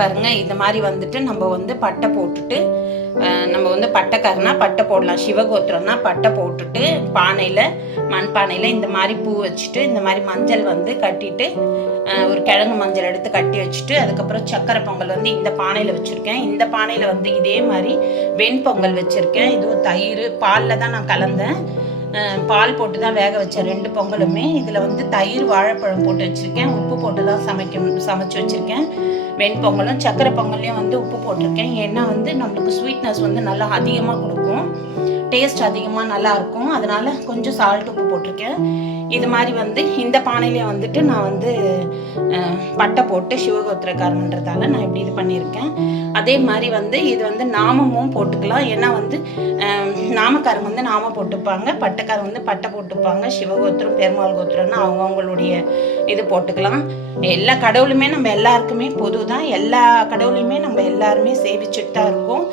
பாருங்கள். இந்த மாதிரி வந்துட்டு நம்ம வந்து பட்டை போட்டுட்டு, நம்ம வந்து பட்டைக்காரனா பட்டை போடலாம், சிவகோத்திரம்னா பட்டை போட்டுட்டு பானையில், மண்பானையில் இந்த மாதிரி பூ வச்சுட்டு, இந்த மாதிரி மஞ்சள் வந்து கட்டிட்டு, ஒரு கிழங்கு மஞ்சள் எடுத்து கட்டி வச்சுட்டு, அதுக்கப்புறம் சக்கரை பொங்கல் வந்து இந்த பானையில் வச்சுருக்கேன். இந்த பானையில் வந்து இதே மாதிரி வெண்பொங்கல் வச்சுருக்கேன். இதுவும் தயிர் பாலில் தான் நான் கலந்தேன். பால் போட்டு தான் வேக வச்சேன் 2 பொங்கலுமே. இதில் வந்து தயிர் வாழைப்பழம் போட்டு வச்சுருக்கேன். உப்பு போட்டு தான் சமைச்சு வச்சுருக்கேன். வெண்பொங்கலும் சக்கரை பொங்கல்லையும் வந்து உப்பு போட்டிருக்கேன். ஏன்னா வந்து நம்மளுக்கு ஸ்வீட்னஸ் வந்து நல்லா அதிகமாக கொடுக்கும், டேஸ்ட் அதிகமாக நல்லாயிருக்கும். அதனால் கொஞ்சம் சால்ட் உப்பு போட்டிருக்கேன். இது மாதிரி வந்து இந்த பானையிலே வந்துட்டு நான் வந்து பட்டை போட்டு சிவகோத்திரக்காரன்றதால நான் இப்படி இது பண்ணியிருக்கேன். அதே மாதிரி வந்து இது வந்து நாமமும் போட்டுக்கலாம். ஏன்னா வந்து நாமக்காரங்க வந்து நாமம் போட்டுப்பாங்க, பட்டைக்காரங்க வந்து பட்டை போட்டுப்பாங்க. சிவகோத்திரம் பெருமாள் கோத்திரம்னா அவங்கவுங்களுடைய இது போட்டுக்கலாம். எல்லா கடவுளுமே நம்ம எல்லாருக்குமே பொது தான். எல்லா கடவுளையுமே நம்ம எல்லாருமே சேவிச்சுட்டு தான் இருக்கோம்.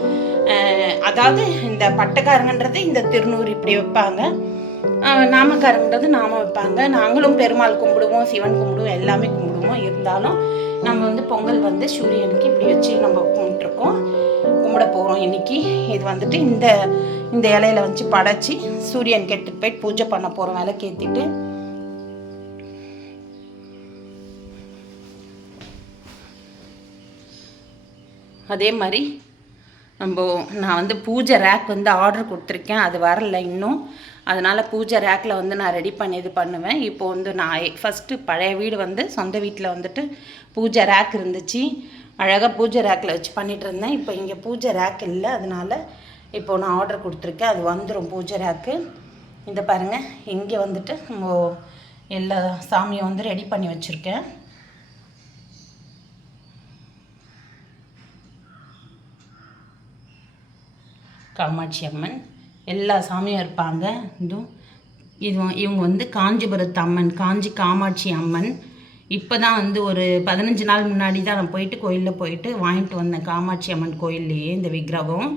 அதாவது இந்த பட்டைக்காரங்கன்றது இந்த திருநூறு இப்படி வைப்பாங்க, நாமக்காரங்கிறது நாம வைப்பாங்க. நாங்களும் பெருமாள் கும்பிடுவோம், சிவன் கும்பிடுவோம், எல்லாமே கும்பிடுவோம். இருந்தாலும் நம்ம வந்து பொங்கல் வந்து சூரியனுக்கு இப்படி வச்சு நம்ம கும்பிட்டுருக்கோம், கும்பிட போகிறோம் இன்னைக்கு. இது வந்துட்டு இந்த இலையில வச்சு படைச்சி சூரியன் கெட்டுட்டு போயிட்டு பூஜை பண்ண போகிறோம், விளக்கு ஏற்றிட்டு. அதே மாதிரி நான் வந்து பூஜை ரேக் வந்து ஆர்டர் கொடுத்துருக்கேன், அது வரல இன்னும். அதனால் பூஜை ரேக்கில் வந்து நான் ரெடி பண்ணி இது பண்ணுவேன். இப்போது வந்து நான் ஃபஸ்ட்டு பழைய வீடு வந்து சொந்த வீட்டில் வந்துட்டு பூஜை ரேக் இருந்துச்சு, அழகாக பூஜை ரேக்கில் வச்சு பண்ணிகிட்டு இருந்தேன். இப்போ இங்கே பூஜை ரேக் இல்லை, அதனால் இப்போது நான் ஆர்டர் கொடுத்துருக்கேன், அது வந்துடும் பூஜை ரேக்கு. இந்த பாருங்கள், இங்கே வந்துட்டு நம்ம எல்லா சாமியும் வந்து ரெடி பண்ணி வச்சுருக்கேன். காமாட்சி அம்மன் எல்லா சாமியும் இருப்பாங்க. இவங்க வந்து காஞ்சிபுரத்து அம்மன், காஞ்சி காமாட்சி அம்மன். இப்போ தான் வந்து ஒரு 15 நாள் முன்னாடி தான் நான் போயிட்டு கோயிலில் போயிட்டு வாங்கிட்டு வந்தேன். காமாட்சி அம்மன் கோயில்லையே இந்த விக்கிரகம்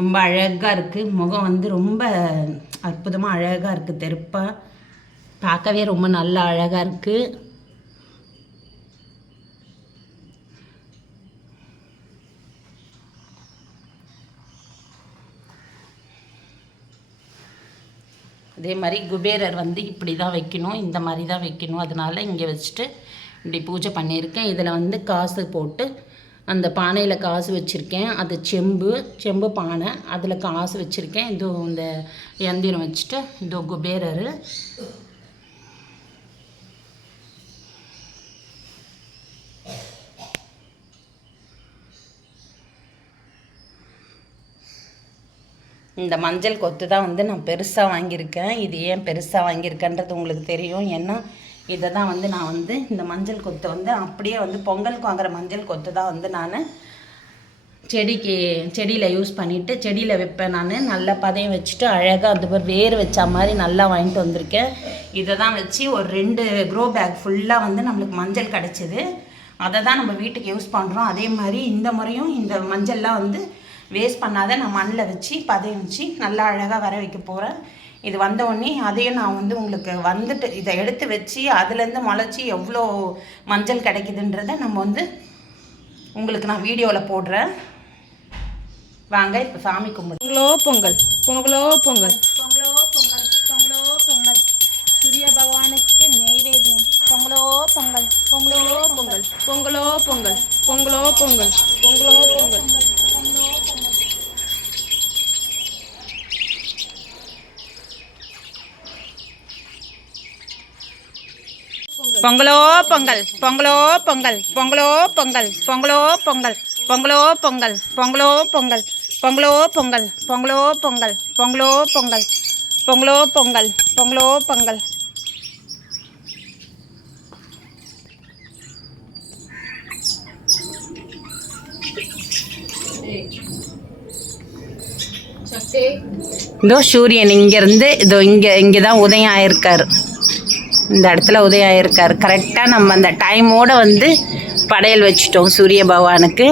ரொம்ப அழகாக இருக்குது. முகம் வந்து ரொம்ப அற்புதமாக அழகாக இருக்குது, தெருப்பாக பார்க்கவே ரொம்ப நல்லா அழகாக இருக்குது. அதே மாதிரி குபேரர் வந்து இப்படி தான் வைக்கணும், இந்த மாதிரி தான் வைக்கணும். அதனால் இங்கே வச்சுட்டு இப்படி பூஜை பண்ணியிருக்கேன். இதில் வந்து காசு போட்டு அந்த பானையில் காசு வச்சுருக்கேன். அது செம்பு பானை, அதில் காசு வச்சுருக்கேன். இதோ இந்த எந்திரம் வச்சுட்டு இதோ குபேரர். இந்த மஞ்சள் கொத்து தான் வந்து நான் பெருசாக வாங்கியிருக்கேன். இது ஏன் பெருசாக வாங்கியிருக்கேன்றது உங்களுக்கு தெரியும். ஏன்னா இதை தான் வந்து நான் வந்து இந்த மஞ்சள் கொத்தை வந்து அப்படியே வந்து பொங்கலுக்கு வாங்குகிற மஞ்சள் கொத்து தான் வந்து நான் செடியில் யூஸ் பண்ணிவிட்டு செடியில் வைப்பேன். நான் நல்லா பதையம் வச்சுட்டு அழகாக அந்த வேர் வச்ச மாதிரி நல்லா வாங்கிட்டு வந்திருக்கேன். இதை தான் வச்சு ஒரு 2 க்ரோ பேக் ஃபுல்லாக வந்து நம்மளுக்கு மஞ்சள் கிடச்சிது. அதை தான் நம்ம வீட்டுக்கு யூஸ் பண்ணுறோம். அதே மாதிரி இந்த முறையும் இந்த மஞ்சள்லாம் வந்து வேஸ்ட் பண்ணாத நான் மண்ணில் வச்சு பதையம் வச்சு நல்லா அழகாக வர வைக்க போகிறேன். இது வந்தோடனே அதையும் நான் வந்து உங்களுக்கு வந்துட்டு இதை எடுத்து வச்சு அதுலேருந்து முளைச்சி எவ்வளோ மஞ்சள் கிடைக்குதுன்றதை நம்ம வந்து உங்களுக்கு நான் வீடியோவில் போடுறேன். வாங்க இப்போ சாமி கும்பிடு. பொங்கலோ பொங்கல் சூரிய பகவானுக்கு நெய்வேத்தியம். பொங்கலோ பொங்கல். பொங்கலோ பொங்கல். பொங்கலோ பொங்கல். பொங்கலோ பொங்கல். பொங்கலோ பொங்கல். பொங்கலோ பொங்கல். பொங்கலோ பொங்கல். பொங்கலோ பொங்கல். பொங்கலோ பொங்கல். பொங்கலோ பொங்கல். பொங்கலோ பொங்கல். பொங்கலோ பொங்கல். இதோ சூரியன் இங்கேருந்து இதோ இங்கே தான் உதயம் ஆயிருக்காரு. இந்த இடத்துல உதயம் ஆயிருக்காரு. கரெக்டாக நம்ம அந்த டைமோடு வந்து படையல் வச்சுட்டோம் சூரிய பகவானுக்கு.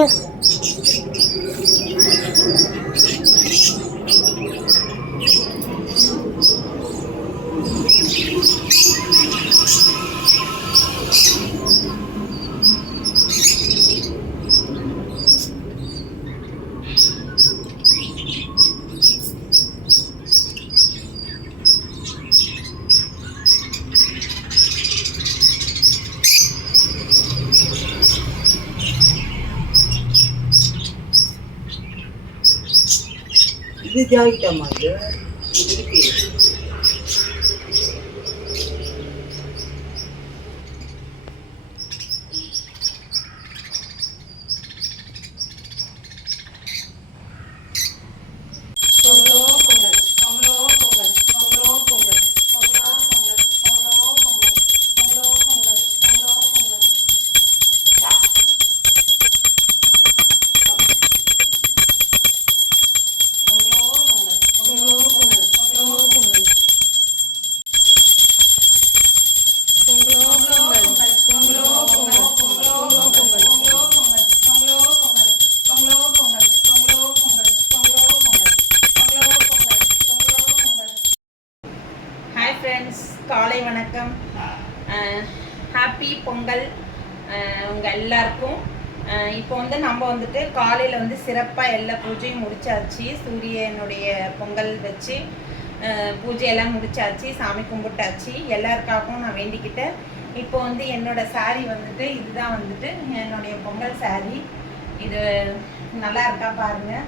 இது ஜாயிட்டம்மா இது இருக்கு. ஹாய் ஃப்ரெண்ட்ஸ், காலை வணக்கம். ஹாப்பி பொங்கல் உங்கள் எல்லாருக்கும். இப்போ வந்து நம்ம வந்துட்டு காலையில் வந்து சிறப்பாக எல்லா பூஜையும் முடிச்சாச்சு. சூரியனுடைய பொங்கல் வச்சு பூஜையெல்லாம் முடிச்சாச்சு, சாமி கும்பிட்டாச்சு. எல்லாருக்காகவும் நான் வேண்டிக்கிட்டேன். இப்போ வந்து என்னோட சாரீ வந்துட்டு இதுதான் வந்துட்டு என்னுடைய பொங்கல் சாரீ. இது நல்லா இருக்கா பாருங்கள்.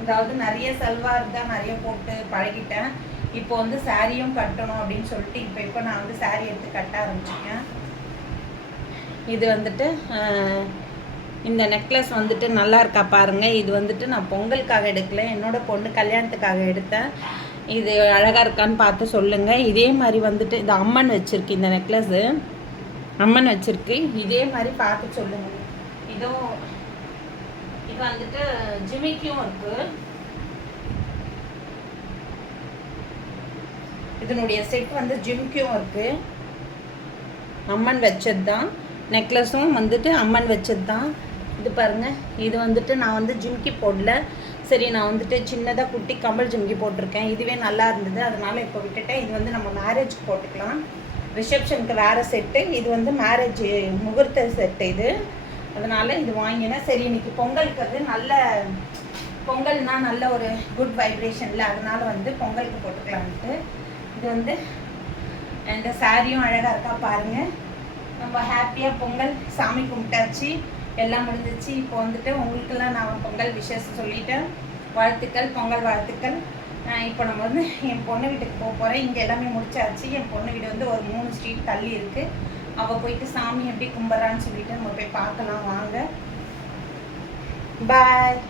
அதாவது நிறைய சல்வார் தான் நிறைய போட்டு பழகிட்டேன். இப்போ வந்து சாரியும் கட்டணும் அப்படின்னு சொல்லிட்டு இப்போ நான் வந்து சாரீ எடுத்து கட்ட ஆரம்பிச்சிருக்கேன். இது வந்துட்டு இந்த நெக்லஸ் வந்துட்டு நல்லா இருக்கா பாருங்கள். இது வந்துட்டு நான் பொங்கலுக்காக எடுக்கல, என்னோட பொண்ணு கல்யாணத்துக்காக எடுத்தேன். இது அழகாக இருக்கான்னு பார்த்து சொல்லுங்கள். இதே மாதிரி வந்துட்டு இது அம்மன் வச்சுருக்கு, இந்த நெக்லஸ்ஸு அம்மன் வச்சுருக்கு. இதே மாதிரி பார்த்து சொல்லுங்கள். இது வந்துட்டு ஜிமிக்கியும் இருக்குது. இதனுடைய செட் வந்து ஜிமிக்கியும் இருக்குது. அம்மன் வச்சது தான். நெக்லஸும் வந்துட்டு அம்மன் வச்சது தான். இது பாருங்கள். இது வந்துட்டு நான் வந்து ஜிமிக்கி போடல, சரி நான் வந்துட்டு சின்னதாக குட்டி கம்பல் ஜிமிக்கி போட்டிருக்கேன். இதுவே நல்லா இருந்தது, அதனால் இப்போ விட்டுட்டேன். இது வந்து நம்ம மேரேஜ்க்கு போட்டுக்கலாம். ரிசப்ஷனுக்கு வேறு செட்டு, இது வந்து மேரேஜ் முகூர்த்த செட்டு இது. அதனால் இது வாங்கினேன். சரி இன்னைக்கு பொங்கலுக்கு வந்து நல்ல பொங்கல்னால் நல்ல ஒரு குட் வைப்ரேஷனில், அதனால் வந்து பொங்கலுக்கு போட்டுக்கலான்ட்டு. இது வந்து இந்த சாரியும் அழகாக இருக்கா பாருங்கள். நம்ம ஹாப்பியாக பொங்கல் சாமி கும்பிட்டாச்சு, எல்லாம் முடிஞ்சிச்சு. இப்போ வந்துட்டு உங்களுக்கெல்லாம் நான் பொங்கல் விஷஸ் சொல்லிட்டேன். வாழ்த்துக்கள், பொங்கல் வாழ்த்துக்கள். இப்போ நம்ம வந்து என் பொண்ணு வீட்டுக்கு போக போகிறேன். இங்கே எல்லாமே முடிச்சாச்சு. என் பொண்ணு வீடு வந்து ஒரு 3 ஸ்ட்ரீட் தள்ளி இருக்குது. அவள் போயிட்டு சாமி எப்படி கும்பிட்றான்னு சொல்லிட்டு நம்ம போய் பார்க்கலாம் வாங்க. பாய்.